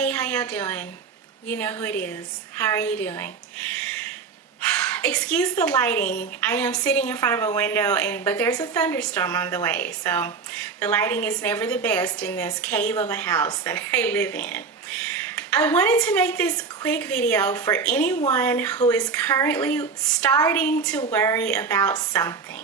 Hey, how y'all doing? You know who it is. How are you doing? Excuse the lighting. I am sitting in front of a window but there's a thunderstorm on the way. So the lighting is never the best in this cave of a house that I live in. I wanted to make this quick video for anyone who is currently starting to worry about something.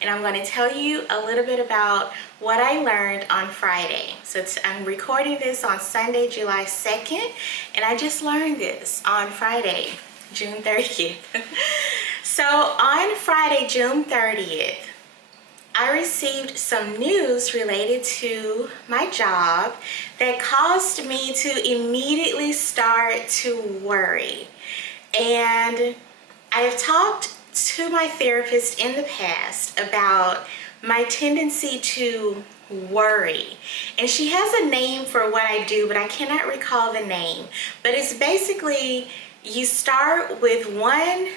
And I'm going to tell you a little bit about what I learned on Friday. So I'm recording this on Sunday, July 2nd, and I just learned this on Friday, June 30th. So on Friday, June 30th, I received some news related to my job that caused me to immediately start to worry. And I have talked to my therapist in the past about my tendency to worry, and she has a name for what I do, but I cannot recall the name. But it's basically you start with one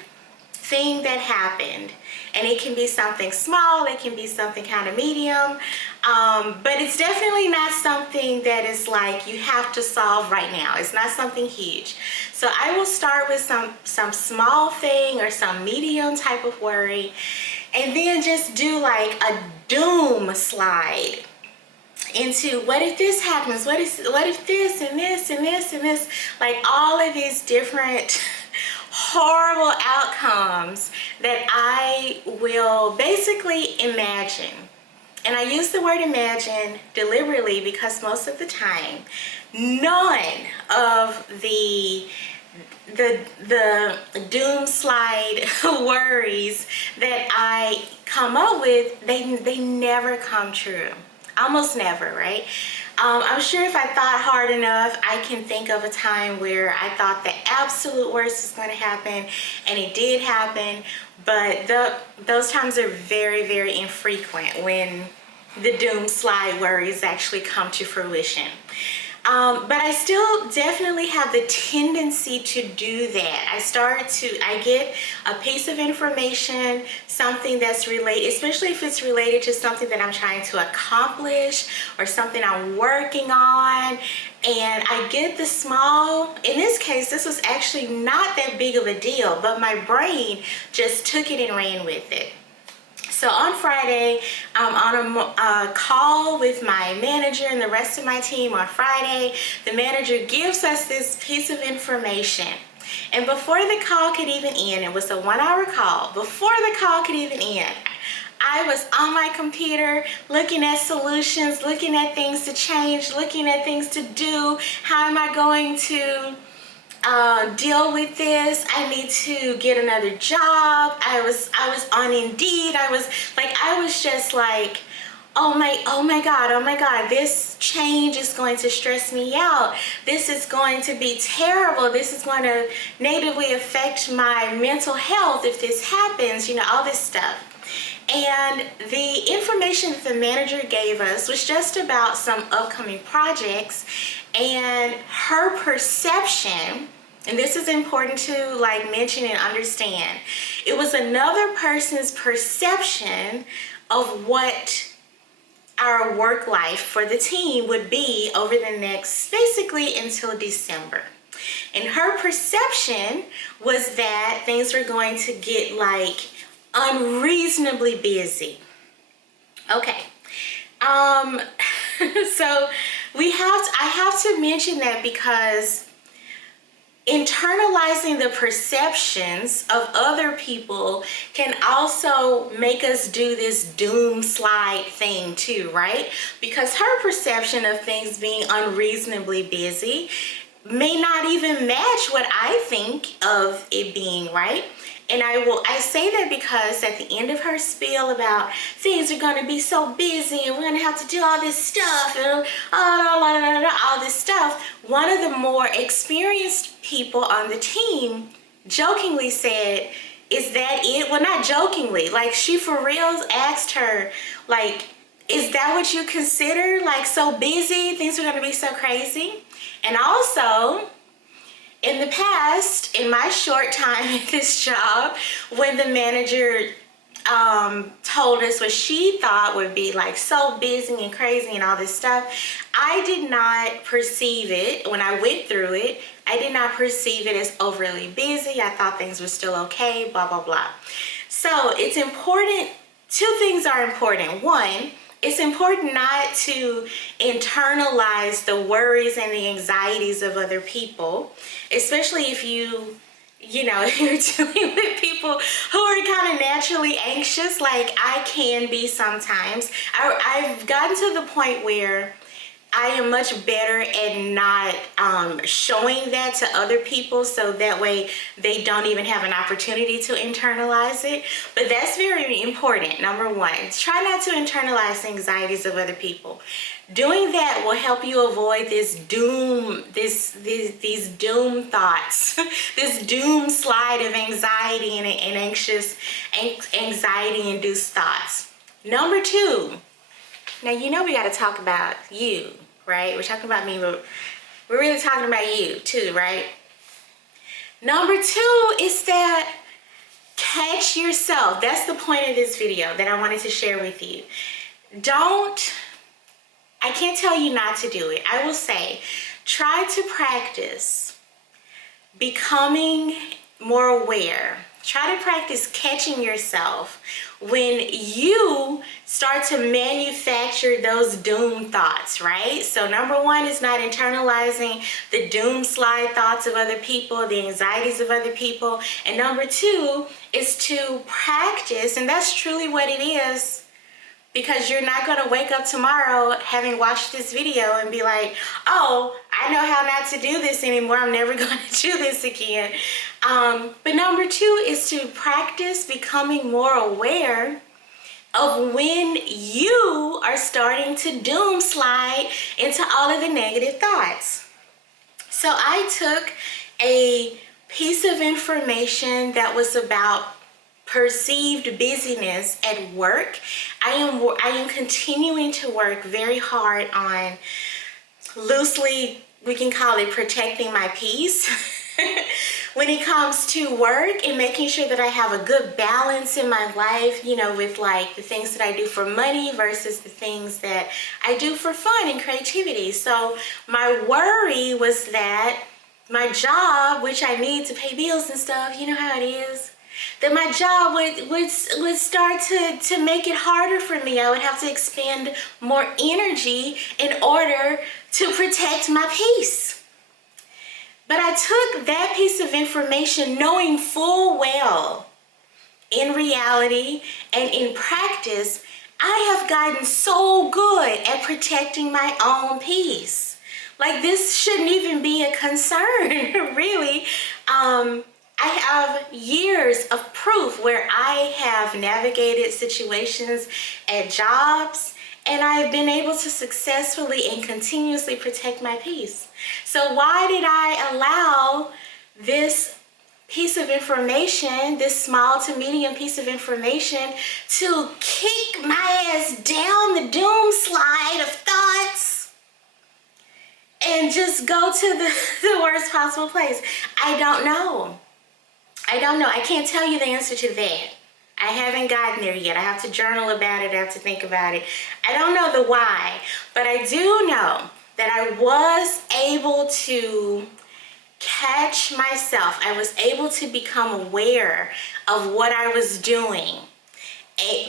thing that happened, and it can be something small, it can be something kind of medium, but it's definitely not something that is like you have to solve right now. It's not something huge. So I will start with some small thing or some medium type of worry, and then just do like a doom slide into what if this happens, what if this and this and this and this, like all of these different horrible outcomes that I will basically imagine. And I use the word imagine deliberately because most of the time none of the doom slide worries that I come up with, they never come true. Almost never, right? I'm sure if I thought hard enough, I can think of a time where I thought the absolute worst was going to happen, and it did happen, but those times are very, very infrequent when the doom slide worries actually come to fruition. But I still definitely have the tendency to do that. I get a piece of information, something that's related, especially if it's related to something that I'm trying to accomplish or something I'm working on, and I get the small, in this case, this was actually not that big of a deal, but my brain just took it and ran with it. So on Friday, I'm on a call with my manager and the rest of my team on Friday. The manager gives us this piece of information. And before the call could even end, it was a 1-hour call. Before the call could even end, I was on my computer looking at solutions, looking at things to change, looking at things to do. How am I going to deal with this? I need to get another job. I was on Indeed. I was just like, oh my God, this change is going to stress me out. This is going to be terrible. This is going to negatively affect my mental health if this happens, all this stuff. And the information that the manager gave us was just about some upcoming projects, and her perception, and this is important to mention and understand, it was another person's perception of what our work life for the team would be over the next, basically until December. And her perception was that things were going to get unreasonably busy. Okay. So I have to mention that because internalizing the perceptions of other people can also make us do this doom slide thing too, right? Because her perception of things being unreasonably busy may not even match what I think of it being, right? And I say that because at the end of her spiel about things are going to be so busy and we're going to have to do all this stuff and all this stuff, one of the more experienced people on the team jokingly said, is that it? Well, not jokingly, she for real asked her, is that what you consider, so busy, things are going to be so crazy? And also, in the past, in my short time at this job, when the manager told us what she thought would be like so busy and crazy and all this stuff. I did not perceive it when I went through it. I did not perceive it as overly busy. I thought things were still okay, blah, blah, blah. So it's important. Two things are important. One, it's important not to internalize the worries and the anxieties of other people, especially if you know, if you're dealing with people who are kind of naturally anxious, like I can be sometimes. I've gotten to the point where I am much better at not showing that to other people, so that way they don't even have an opportunity to internalize it. But that's very important. Number one, try not to internalize the anxieties of other people. Doing that will help you avoid this doom, these doom thoughts, this doom slide of anxiety and anxious, anxiety-induced thoughts. Number two, now you know we got to talk about you, right? We're talking about me, but we're really talking about you too, right? Number two is that catch yourself. That's the point of this video that I wanted to share with you. I can't tell you not to do it. I will say, try to practice becoming more aware. Try to practice catching yourself when you start to manufacture those doom thoughts, right? So number one is not internalizing the doom slide thoughts of other people, the anxieties of other people. And number two is to practice, and that's truly what it is, because you're not going to wake up tomorrow having watched this video and be like, oh, I know how not to do this anymore. I'm never going to do this again. But number two is to practice becoming more aware of when you are starting to doom slide into all of the negative thoughts. So I took a piece of information that was about perceived busyness at work. I am continuing to work very hard on, loosely we can call it, protecting my peace when it comes to work, and making sure that I have a good balance in my life, you know, with like the things that I do for money versus the things that I do for fun and creativity. So my worry was that my job, which I need to pay bills and stuff, you know how it is, that my job would start to make it harder for me. I would have to expend more energy in order to protect my peace. But I took that piece of information knowing full well, in reality and in practice, I have gotten so good at protecting my own peace. Like, this shouldn't even be a concern, really. I have years of proof where I have navigated situations at jobs, and I've been able to successfully and continuously protect my peace. So why did I allow this piece of information, this small to medium piece of information, to kick my ass down the doom slide of thoughts and just go to the worst possible place? I don't know. I can't tell you the answer to that. I haven't gotten there yet. I have to journal about it. I have to think about it. I don't know the why, but I do know that I was able to catch myself. I was able to become aware of what I was doing.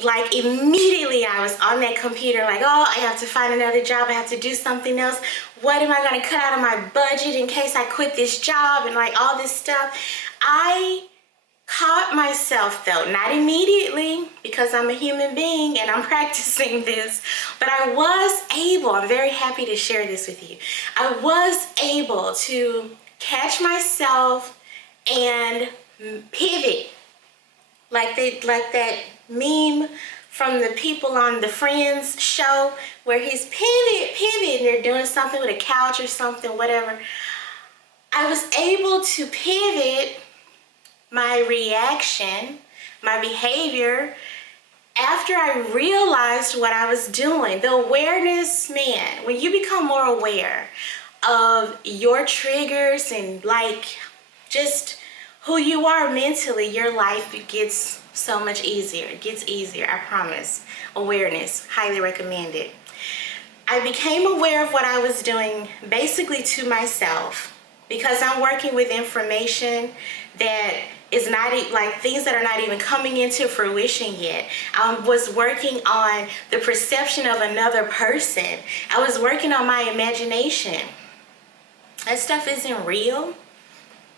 Like, immediately I was on that computer like, oh, I have to find another job. I have to do something else. What am I going to cut out of my budget in case I quit this job, and like all this stuff. I caught myself, though, not immediately, because I'm a human being and I'm practicing this, but I was able, I'm very happy to share this with you. I was able to catch myself and pivot, like that meme from the people on the Friends show where he's pivot, and they're doing something with a couch or something, whatever. I was able to pivot my reaction, my behavior, after I realized what I was doing. The awareness, man, when you become more aware of your triggers and like just who you are mentally, your life gets so much easier. It gets easier, I promise. Awareness, highly recommended. I became aware of what I was doing basically to myself, because I'm working with information that is not like things that are not even coming into fruition yet. I was working on the perception of another person. I was working on my imagination. That stuff isn't real.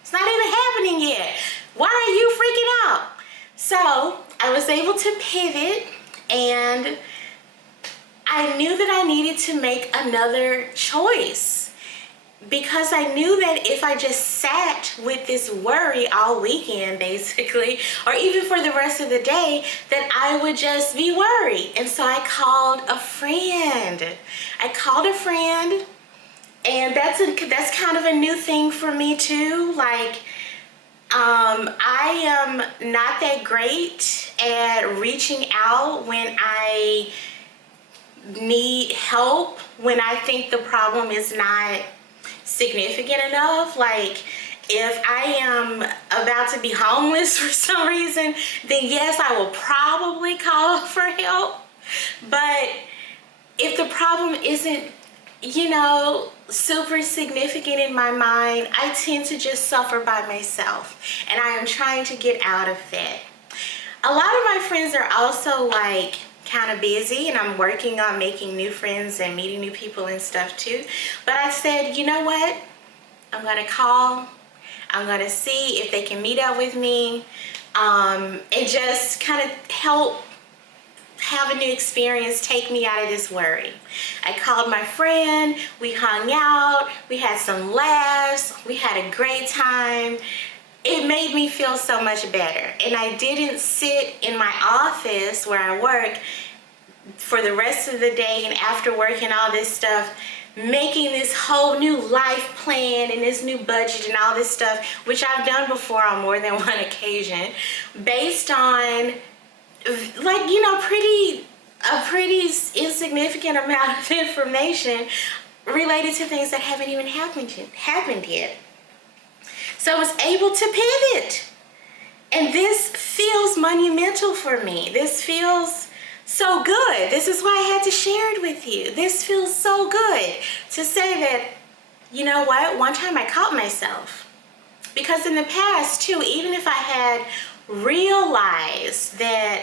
It's not even happening yet. Why are you freaking out? So I was able to pivot, and I knew that I needed to make another choice, because I knew that if I just sat with this worry all weekend, basically, or even for the rest of the day, that I would just be worried. And so I called a friend. And that's kind of a new thing for me too. Like, I am not that great at reaching out when I need help, when I think the problem is not significant enough. Like, if I am about to be homeless for some reason, then yes, I will probably call for help. But if the problem isn't, super significant in my mind, I tend to just suffer by myself, and I am trying to get out of that. A lot of my friends are also like kind of busy, and I'm working on making new friends and meeting new people and stuff too. But I said, you know what? I'm gonna call. I'm gonna see if they can meet up with me, and just kind of help have a new experience, take me out of this worry. I called my friend, we hung out, we had some laughs, we had a great time. It made me feel so much better. And I didn't sit in my office where I work for the rest of the day, and after working all this stuff, making this whole new life plan and this new budget and all this stuff, which I've done before on more than one occasion, based on like, a pretty insignificant amount of information related to things that haven't even happened yet. So I was able to pivot. And this feels monumental for me. This feels so good. This is why I had to share it with you. This feels so good to say that, you know what, one time I caught myself. Because in the past too, even if I had realized that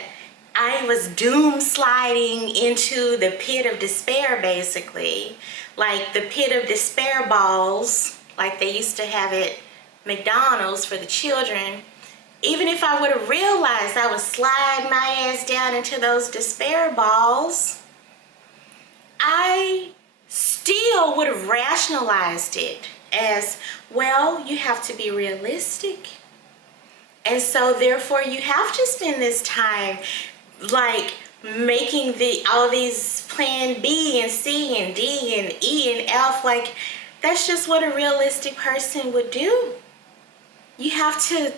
I was doom sliding into the pit of despair, basically, like the pit of despair balls, like they used to have at McDonald's for the children. Even if I would have realized I would slide my ass down into those despair balls, I still would have rationalized it as, well, you have to be realistic. And so therefore you have to spend this time like making all these plan B and C and D and E and F. Like, that's just what a realistic person would do. You have to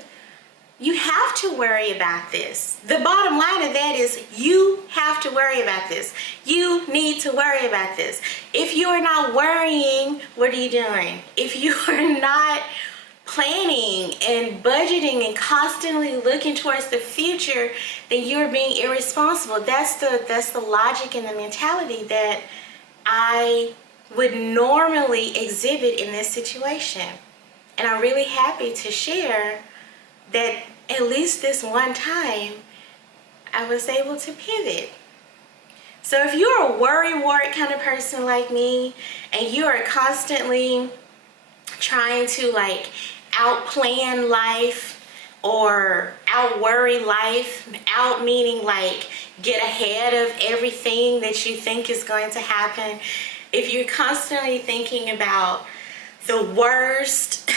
worry about this. The bottom line of that is you have to worry about this. You need to worry about this. If you are not worrying, what are you doing? If you are not planning and budgeting and constantly looking towards the future, then you're being irresponsible. That's the logic and the mentality that I would normally exhibit in this situation. And I'm really happy to share that at least this one time I was able to pivot. So if you're a worry-wart kind of person like me, and you are constantly trying to like outplan life or out-worry life, out meaning like get ahead of everything that you think is going to happen, if you're constantly thinking about the worst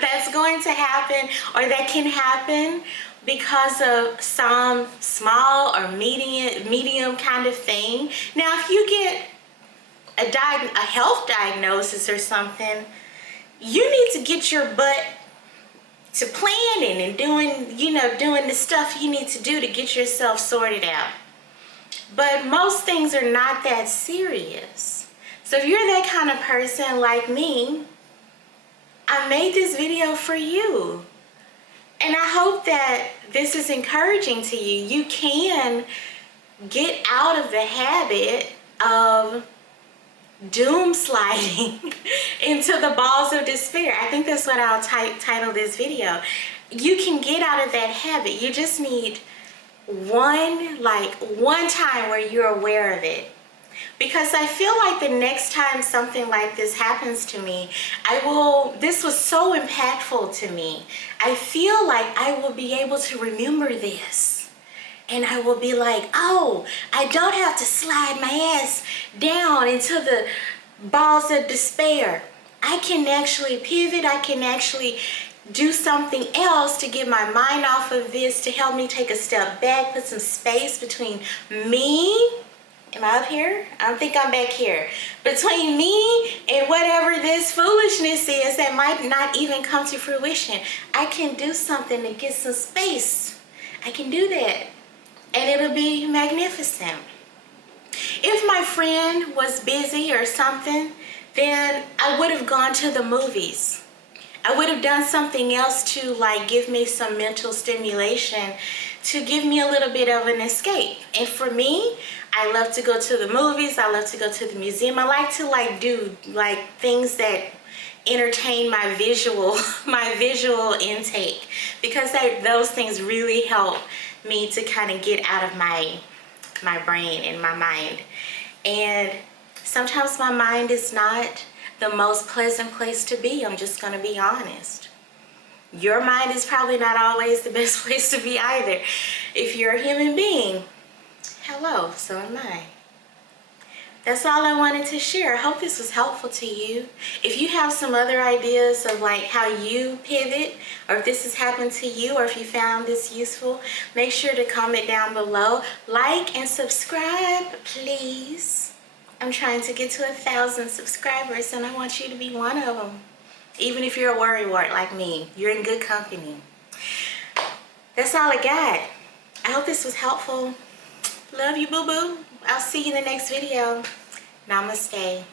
that's going to happen or that can happen because of some small or medium kind of thing. Now, if you get a health diagnosis or something, you need to get your butt to planning and doing the stuff you need to do to get yourself sorted out. But most things are not that serious. So if you're that kind of person like me, I made this video for you. And I hope that this is encouraging to you. You can get out of the habit of doom sliding into the balls of despair. I think that's what I'll title this video. You can get out of that habit. You just need one time where you're aware of it. Because I feel like the next time something like this happens to me, this was so impactful to me. I feel like I will be able to remember this. And I will be like, oh, I don't have to slide my ass down into the balls of despair. I can actually pivot. I can actually do something else to get my mind off of this, to help me take a step back, put some space between me. Am I up here? I think I'm back here. Between me and whatever this foolishness is that might not even come to fruition, I can do something to get some space. I can do that. And it'll be magnificent. If my friend was busy or something, then I would have gone to the movies. I would have done something else to give me some mental stimulation, to give me a little bit of an escape. And for me, I love to go to the movies. I love to go to the museum. I like to do things that entertain my visual intake, because those things really help me to kind of get out of my brain and my mind. And sometimes my mind is not the most pleasant place to be. I'm just going to be honest. Your mind is probably not always the best place to be either. If you're a human being, hello, so am I. That's all I wanted to share. I hope this was helpful to you. If you have some other ideas of how you pivot, or if this has happened to you, or if you found this useful, make sure to comment down below. Like and subscribe, please. I'm trying to get to 1,000 subscribers, and I want you to be one of them. Even if you're a worrywart like me, you're in good company. That's all I got. I hope this was helpful. Love you, boo-boo. I'll see you in the next video. Namaste.